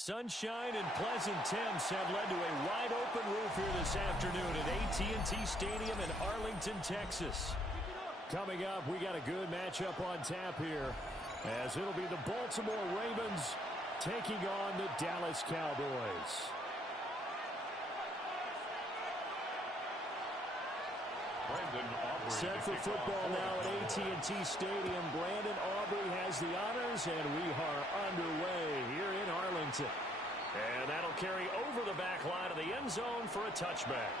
Sunshine and pleasant temps have led to a wide-open roof here this afternoon at AT&T Stadium in Arlington, Texas. Coming up, we got a good matchup on tap here, as it'll be the Baltimore Ravens taking on the Dallas Cowboys. Set for football now at AT&T Stadium. Brandon Aubrey has the honors, and we are underway here in Arlington. And that'll carry over the back line of the end zone for a touchback.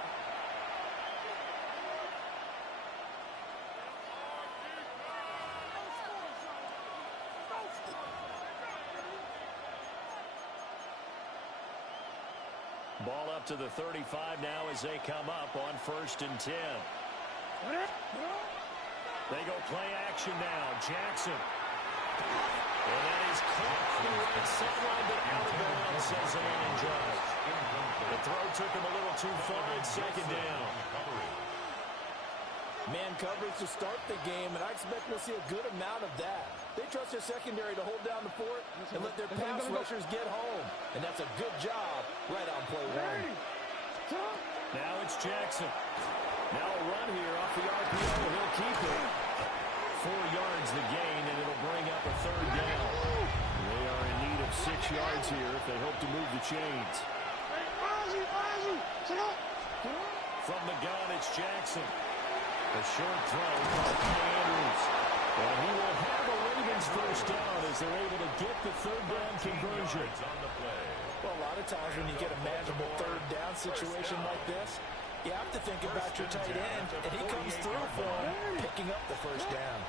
Ball up to the 35 now as they come up on 1st and 10. They go play action now. Jackson. And that is caught on the right sideline, but out of bounds, says the man in charge. The throw took him a little too far. It's 2nd down. Man coverage to start the game, and I expect we'll see a good amount of that. They trust their secondary to hold down the fort and let their pass rushers get home. And that's a good job right on play 1. Now it's Jackson. Now a run here off the RPO. He'll keep it. 4 yards the gain, and it'll bring up a 3rd down. They are in need of 6 yards here if they hope to move the chains. From the gun, it's Jackson. A short throw by Andrews. And he will have a Ravens 1st down as they're able to get the 3rd down conversion. Well, a lot of times when you get a manageable 3rd down situation like this, you have to think about your tight end, and he comes through for him, picking up the 1st down.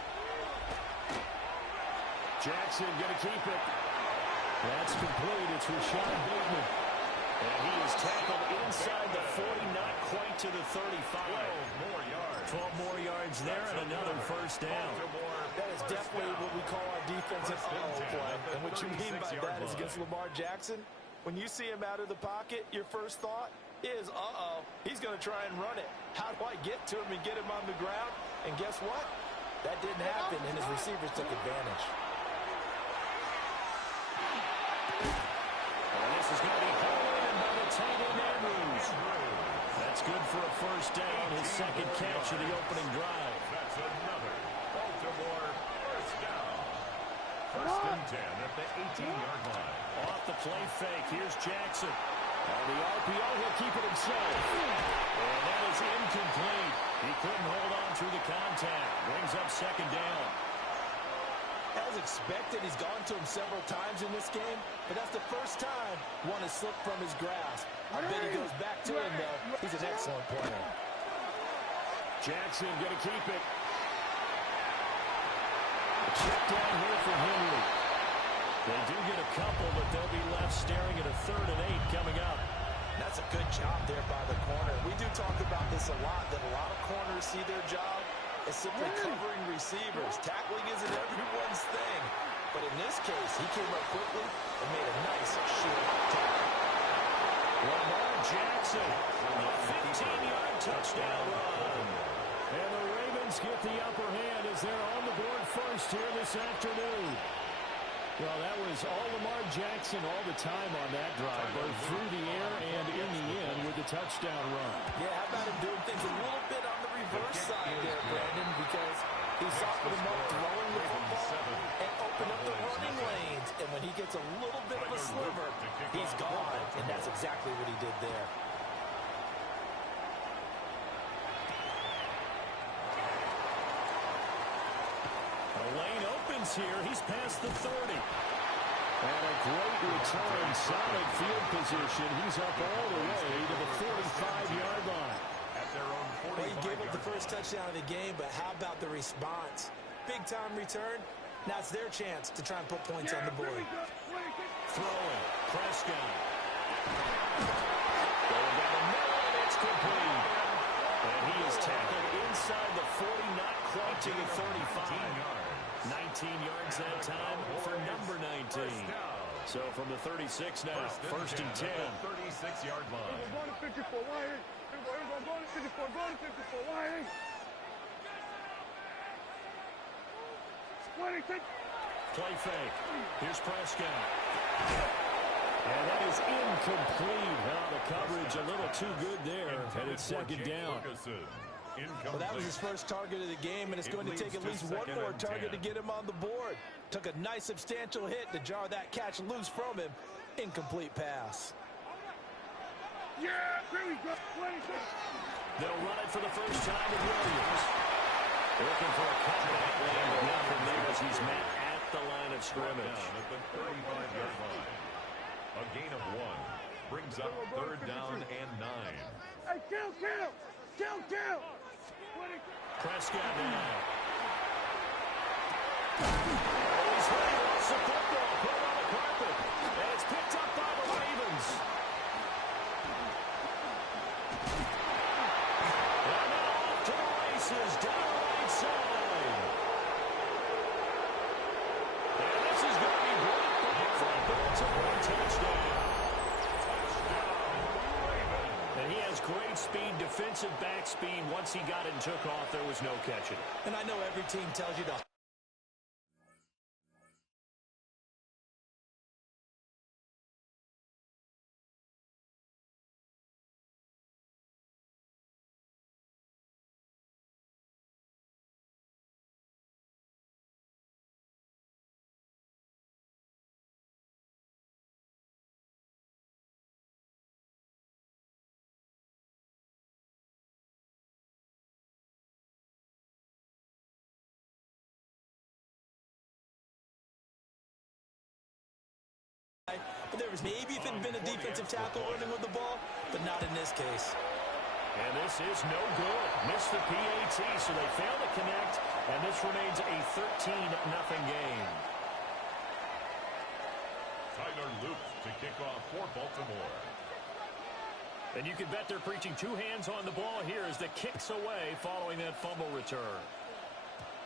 Jackson going to keep it. That's complete. It's Rashad Bateman. And he is tackled inside the 40, not quite to the 35. 12 more yards there and another 1st down. That is definitely what we call our defensive uh-oh play. And what you mean by that is against Lamar Jackson, when you see him out of the pocket, your first thought is, uh-oh, he's going to try and run it. How do I get to him and get him on the ground? And guess what? That didn't happen, and his receivers took advantage. And this is going to be hauled in by the tight end Andrews. That's good for a 1st down, his 2nd catch of the opening drive. That's another Baltimore 1st down. 1st and 10 at the 18-yard line. Off the play fake, here's Jackson. On the RPO, he'll keep it himself. And that is incomplete. He couldn't hold on through the contact. Brings up 2nd down. As expected, he's gone to him several times in this game, but that's the 1st time one has slipped from his grasp. I bet he goes back to him, though. He's an excellent player. Jackson going to keep it. A check down here for Henry. They do get a couple, but they'll be left staring at a 3rd and 8 coming up. That's a good job there by the corner. We do talk about this a lot, that a lot of corners see their job as simply covering receivers. Tackling isn't everyone's thing. But in this case, he came up quickly and made a nice short tackle. Lamar Jackson, a 15-yard touchdown run. And the Ravens get the upper hand as they're on the board first here this afternoon. Well, that was all Lamar Jackson all the time on that drive, both through the air and in the end with the touchdown run. Yeah, how about him doing things a little bit on the reverse side there, Brandon, because he softened him up throwing the football and opened up the running lanes. And when he gets a little bit of a sliver, he's gone. And that's exactly what he did there. The lane opens here. He's past the 30. And a great return, solid field position. He's up all the way to the 45-yard line. Well, he gave up the 1st touchdown of the game, but how about the response? Big-time return. Now it's their chance to try and put points on the board. Throwing. Prescott. Going down the middle, and it's complete. And he is tackled inside the 40, not quite to the 35. 19 yards that time for number 19. So from the 36 now, 1st and 10. 36-yard line. Play fake. Here's Prescott. And that is incomplete. The coverage a little too good there, and it's second down. Well, that was his first target of the game, and it's going to take at least one more target to get him on the board. Took a nice substantial hit to jar that catch loose from him. Incomplete pass. Yeah, there we go. They'll run it for the first time with Williams. Looking for a comeback land, but nothing there as he's met at the line of scrimmage. At the 35-yard line. A gain of 1 brings up third down and 9. Hey, kill! Prescott now. He's ready to lost the football, put it on the carpet, and it's picked up by the Ravens. And now off to the races, down the right side. And this is going to be brought back for a Baltimore touchdown. And he has great speed, defensive back speed. Once he got it and took off, there was no catching. And I know every team tells you to... But there was maybe if it had been a defensive tackle running with the ball, but not in this case. And this is no good. Missed the PAT, so they fail to connect, and this remains a 13-0 game. Tyler Luke to kick off for Baltimore. And you can bet they're preaching two hands on the ball here as the kick's away following that fumble return.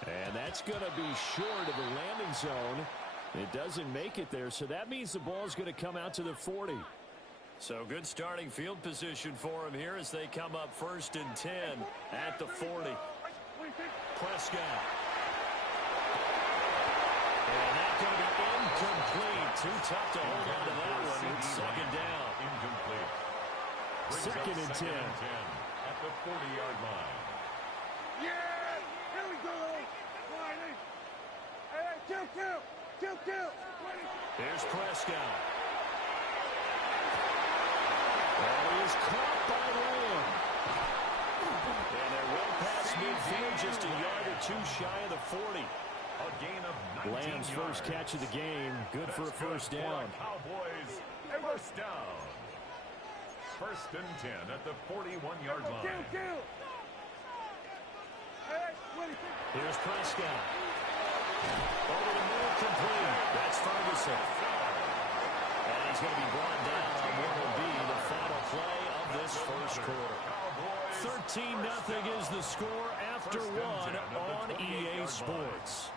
And that's going to be short of the landing zone. It doesn't make it there, so that means the ball's going to come out to the 40. So good starting field position for him here as they come up 1st and 10 at the 40. Prescott. And that's going to be incomplete. Too tough to hold on to that one. It's second down. Incomplete. Second and 10. At the 40-yard line. Yeah! Here we go! Hey, kill! Here's Prescott. And he is caught by Lamb. And they're well past midfield, just a yard or two shy of the 40. A gain of 19 Lamb's yards. first catch of the game. Good for a first down. Cowboys, first down. 1st and 10 at the 41-yard line. Kill! Here's Prescott. Over the middle, complete. That's Ferguson. And he's going to be brought down on what will be the final play of this first quarter. 13-0 is the score after one on EA Sports.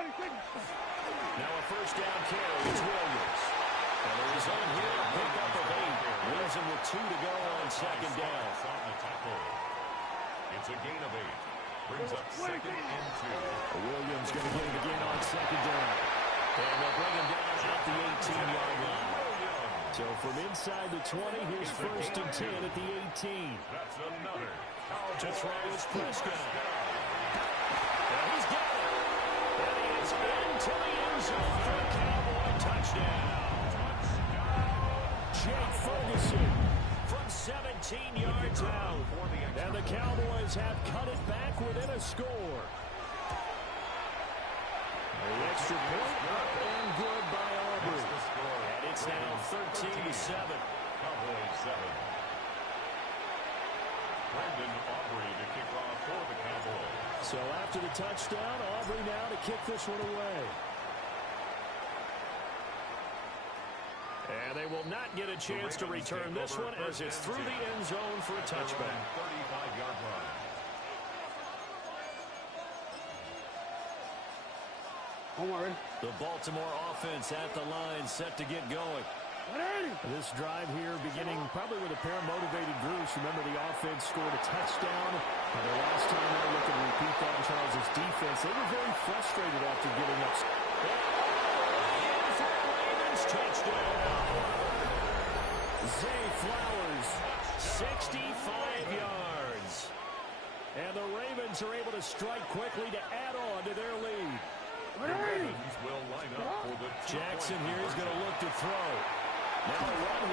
Now a first down carry. It's Williams. And the result here, a pickup of 8. Wilson with 2 to go on second down. It's a gain of 8. Brings up 2nd and 2. Williams going to get it again on second down. And they'll bring him down at the 18-yard line. So from inside the 20, here's 1st and 10 at the 18. That's another. To throw is Prescott. And he's got it. And he is into the end zone for a Cowboy touchdown. Jake Ferguson from 17 yards out. And the Cowboys have cut it back within a score. The extra point up and good by Aubrey. And it's now 13-7. Cowboys 7. Brandon Aubrey to kick off for the Cowboys. So after the touchdown, Aubrey now to kick this one away. And they will not get a chance to return this one as it's through the end zone for a touchback. 35-yard line. Don't worry. The Baltimore offense at the line set to get going. This drive here beginning probably with a pair of motivated groups. Remember, the offense scored a touchdown. The last time they were looking to repeat that in Charles' defense, they were very frustrated after giving up. Ravens touchdown. Zay Flowers, 65 yards. And the Ravens are able to strike quickly to add on to their lead. Will line up for the Jackson here is going to look to throw. Now run.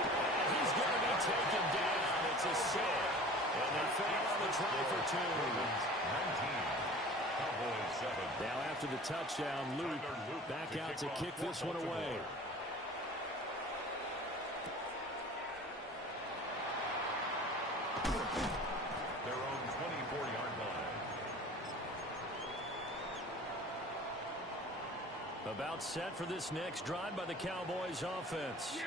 He's going to be taken down. It's a sack. And they fail on the try for two. 19. Cowboys 7. Now after the touchdown, Luke back out to kick this one away. Their own 24-yard line. About set for this next drive by the Cowboys offense.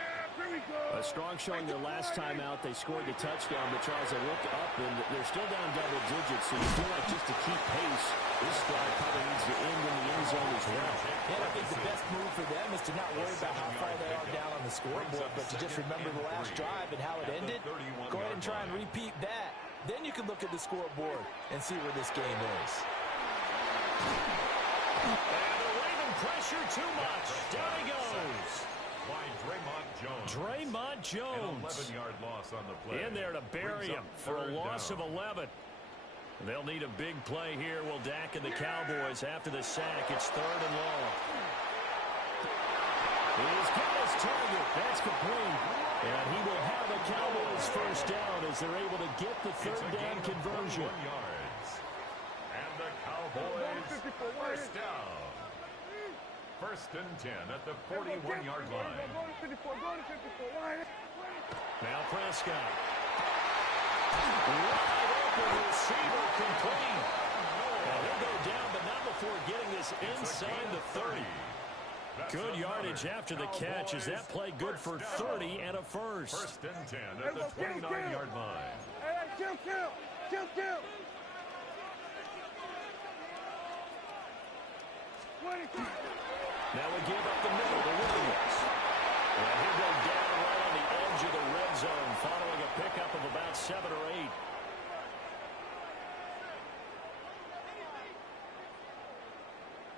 A strong showing their last time out. They scored the touchdown, but Charles, they look up and they're still down double digits, so you feel like just to keep pace, this drive probably needs to end in the end zone as well. And I think the best move for them is to not worry about how far they are down on the scoreboard, but to just remember the last drive and how it ended. Go ahead and try and repeat that. Then you can look at the scoreboard and see where this game is. And the Raven pressure too much. Down he goes. By Draymond Jones. Draymond Jones. An 11-yard loss on the play. In there to bury him for a loss of 11. They'll need a big play here. Will Dak and the Cowboys after the sack. It's 3rd and long. He's got his target. That's complete. And he will have the Cowboys first down as they're able to get the 3rd down conversion. Yards. And the Cowboys first down. 1st and 10 at the 41-yard line. Now Prescott. Wide open receiver complete. And he'll go down, but not before getting this inside the 30. Good yardage after the catch. Is that play good for 30 and a first? 1st and 10 at the 29-yard line. Kill. Now we give up the middle to Williams. And he'll go down right on the edge of the red zone following a pickup of about 7 or 8.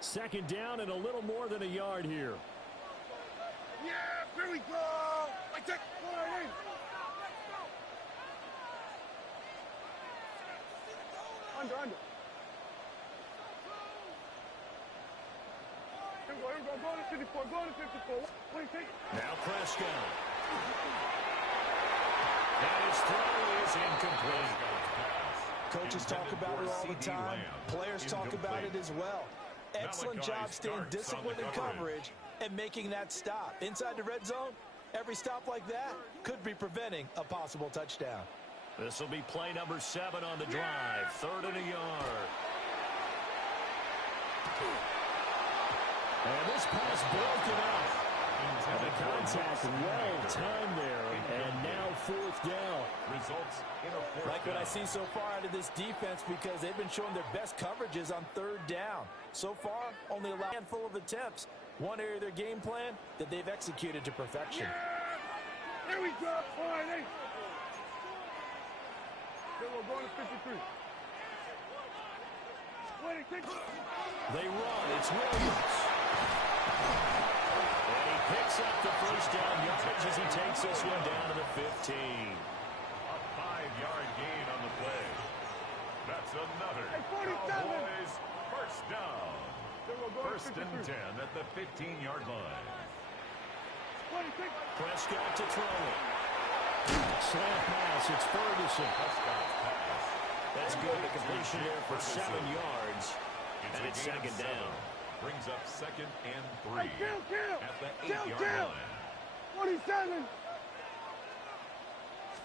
Second down and a little more than a yard here. Yeah, here we go. I take flying. Under. Go to 54. What do you think? Now Prescott. And his throw is incomplete. Coaches talk about it all the time. Players talk about it as well. Excellent job staying disciplined in coverage and making that stop. Inside the red zone, every stop like that could be preventing a possible touchdown. This will be play number 7 on the drive. 3rd and a yard. And this pass broken up. And the contact well timed there. And now 4th down. Results in a 4th Like what I down. see so far out of this defense, because they've been showing their best coverages on 3rd down. So far, only a handful of attempts. One area of their game plan that they've executed to perfection. Here we go. Flying. Then we're going to 53. What do you think? They run. It's Williams. And he picks up the first down yardage as he takes this one down to the 15. A 5-yard gain on the play. That's another Hey, 47. Cowboys first down. Then we're going 1st to and 53. 10 at the 15-yard line. What do you think? Prescott to throw it. Slant pass. It's Ferguson. Prescott's pass. That's good. The completion there for 7 yards. It's And a it's gain of 2nd 7. down. Brings up 2nd and 3 Hey, kill. at the Kill. 8-yard line. 47.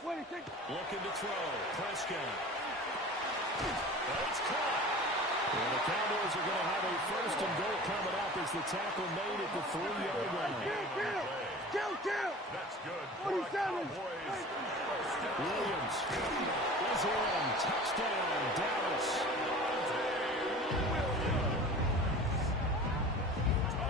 What do you think? Looking to throw. Prescott. It's caught. And the Cowboys are going to have a 1st and goal coming up as the tackle made at the 3-yard line. Kill. That's good. 47. Cowboys first down. Williams is in. Touchdown, Dallas. I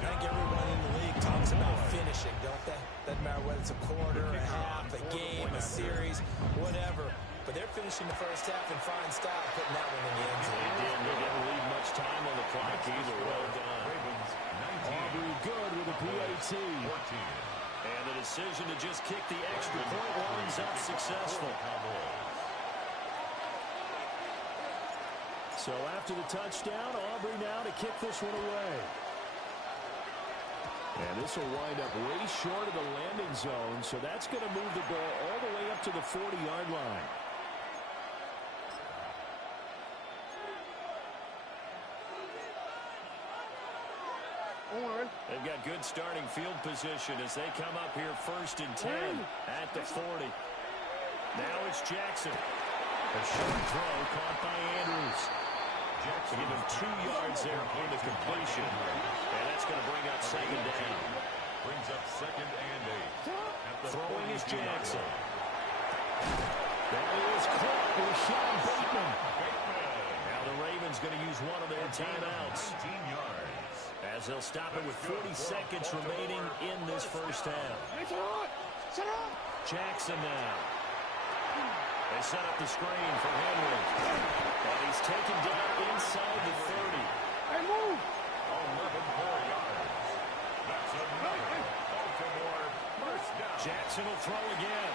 think everyone in the league talks about finishing, don't that doesn't matter whether it's a quarter, a half, a game, a series, whatever. But they're finishing the first half in fine style, putting that one in the end zone. They didn't leave much time on the clock either. Well done. Aubrey good with a PAT. And the decision to just kick the extra point winds up successful. So after the touchdown, Aubrey now to kick this one away. And this will wind up way short of the landing zone, so that's going to move the ball all the way up to the 40-yard line. They've got good starting field position as they come up here 1st and 10 at the 40. Now it's Jackson. A short throw caught by Andrews. Jackson give him 2 yards there on the completion. And that's going to bring up 2nd down. Brings up 2nd and 8. Throwing is Jackson. That is caught with Sean Bateman. Now the Ravens going to use one of their timeouts. 19 yards. As they'll stop it with 40 seconds remaining in this first half. Jackson now. They set up the screen for Henry. And he's taken down inside the 30. Hey, move! 11 more yards. That's another Baltimore first down. Jackson will throw again.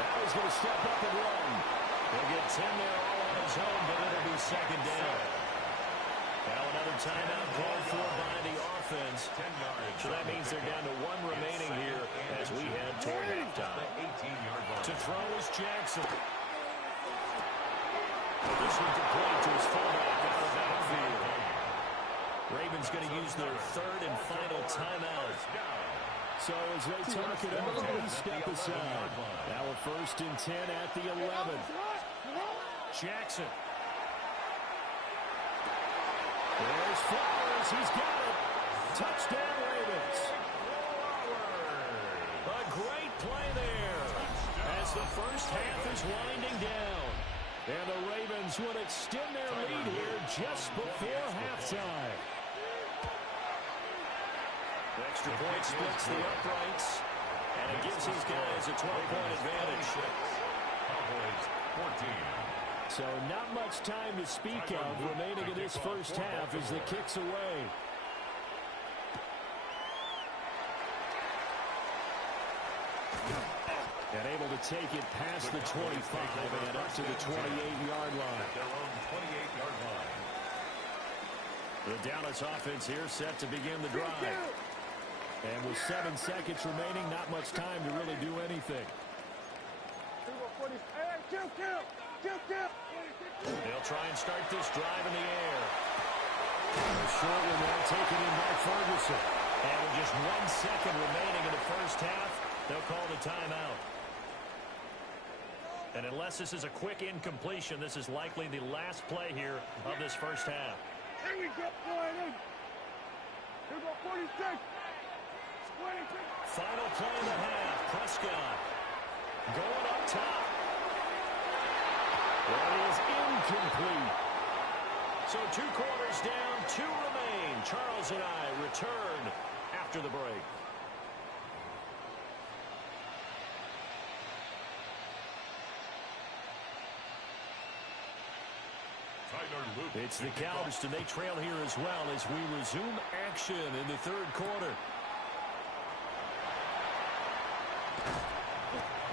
Now he's going to step up and run. He'll get 10 there all on his own, but it'll be 2nd down. Now another timeout called for by the offense. 10 yards. So that means they're down to 1 remaining here as we head toward halftime. 18-yard line. To throw is Jackson. This one complete to his fullback out of backfield. Ravens going to use their 3rd and final timeout. So as they talk it over, we step aside. Now a 1st and 10 at the 11. Jackson. There's Flowers. He's got it. Touchdown, Ravens. A great play there as the first half is winding down. And the Ravens would extend their lead here just before halftime. The extra point splits the uprights, and it gives these guys a 12-point advantage. Cowboys 14. So not much time to speak of remaining in this first half as the kick's away. And able to take it past the 25 and up to the 28-yard line. Their own 28-yard line. The Dallas offense here set to begin the drive. And with 7 seconds remaining, not much time to really do anything. They'll try and start this drive in the air. A short one now taken in by Ferguson. And with just 1 second remaining in the first half, they'll call the timeout. And unless this is a quick incompletion, this is likely the last play here of this first half. Here we go, Here we go, 46. Final play of the half. Prescott going up top. That is incomplete. So 2 quarters down, 2 remain. Charles and I return after the break. It's the Cowboys, and they trail here as well as we resume action in the 3rd quarter.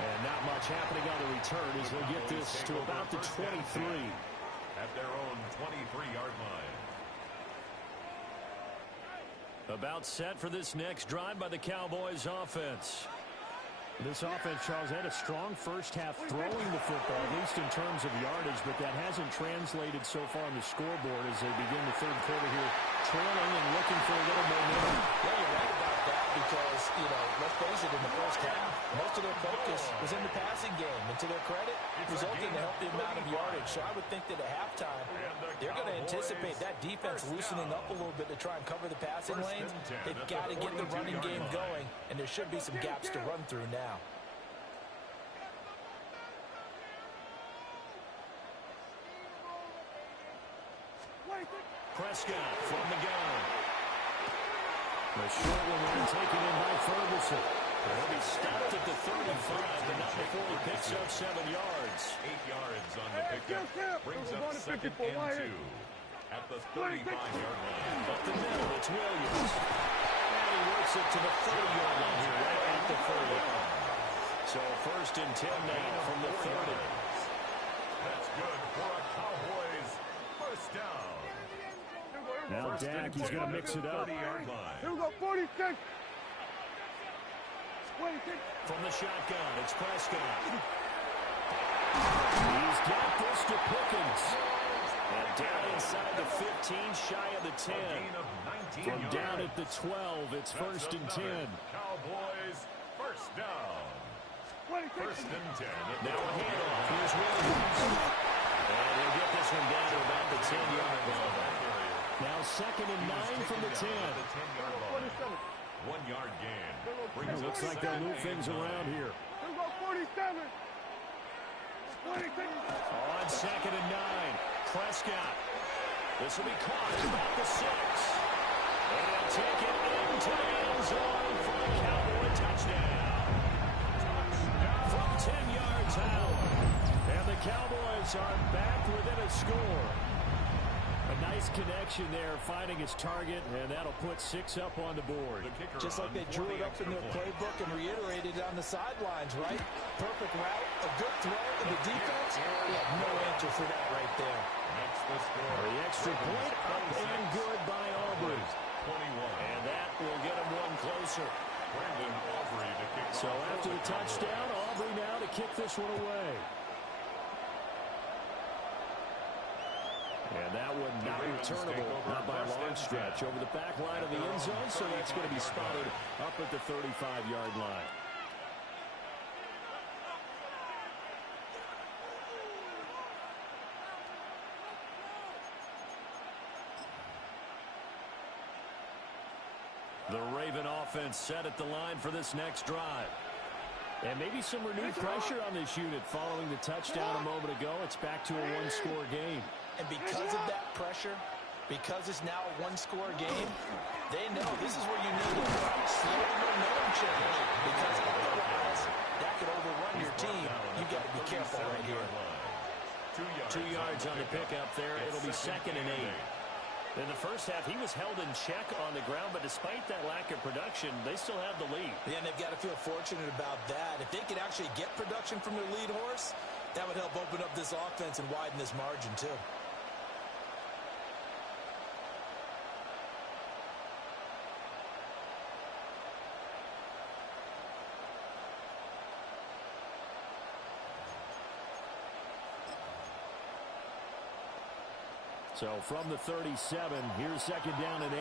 And not much happening on the return as they'll get this to about the 23. At their own 23-yard line. About set for this next drive by the Cowboys offense. This offense, Charles, had a strong first half throwing the football, at least in terms of yardage, but that hasn't translated so far on the scoreboard as they begin the 3rd quarter here, trailing and looking for a little more momentum. Yeah, you're right about that because, let's face it, in the first half, most of their focus was in the passing game. And to their credit, resulting in a healthy amount of yardage. So I would think that at halftime, they're going to anticipate that defense loosening up a little bit to try and cover the passing lanes. They've got to get the running game going, and there should be some gaps to run through now. Prescott from the gun. A short one there taken in by Ferguson. He'll be stopped at the 35, but not before he picks up 7 yards. 8 yards on the pickup. Brings up second and 2 at the 35-yard line. Up the middle, it's Williams. And he works it to the 30-yard line here, right at the 30. So first and 10 now from the 30. That's good for a Cowboys first down. Now Dak, he's going to mix it up. 30-yard line. Here we go, 46. 26. From the shotgun, it's Prescott. He's got this to Pickens. And down inside the 15, shy of the 10. From down at the 12, it's first and 10. Cowboys first down. 26. First and 10. Now a handoff. Here's Williams. And he'll get this one down to about the 10-yard line. Now second and 9 from the 10. 1 yard gain. It looks like they'll move things around here. Here we go, 47. 26. On second and 9, Prescott. This will be caught about the 6. And he'll take it into the end zone for a Cowboy touchdown. From 10 yards out. And the Cowboys are back within a score. A nice connection there, finding his target, and that'll put 6 up on the board. Just like they drew it up in their playbook and reiterated it on the sidelines, right? Perfect route, a good throw, and the defense, they have no answer for that right there. That's the score. The extra point up and good by Aubrey. 21. And that will get him one closer. Brandon Aubrey to kick So off after for the Cowboys. touchdown, Aubrey now to kick this one away. And that one not returnable, not by a long stretch. Over the back line of the end zone, so that's going to be spotted up at the 35-yard line. The Raven offense set at the line for this next drive. And maybe some renewed pressure on this unit following the touchdown a moment ago. It's back to a one-score game. And because of that pressure, because it's now a one-score game, they know this is where you need to slow the momentum change. Because otherwise, that could overrun your team. You've got to be careful right here. 2 yards on the pickup there. It'll be second and 8. In the first half, he was held in check on the ground, but despite that lack of production, they still have the lead. Yeah, and they've got to feel fortunate about that. If they could actually get production from their lead horse, that would help open up this offense and widen this margin, too. So from the 37, here's second down and 8.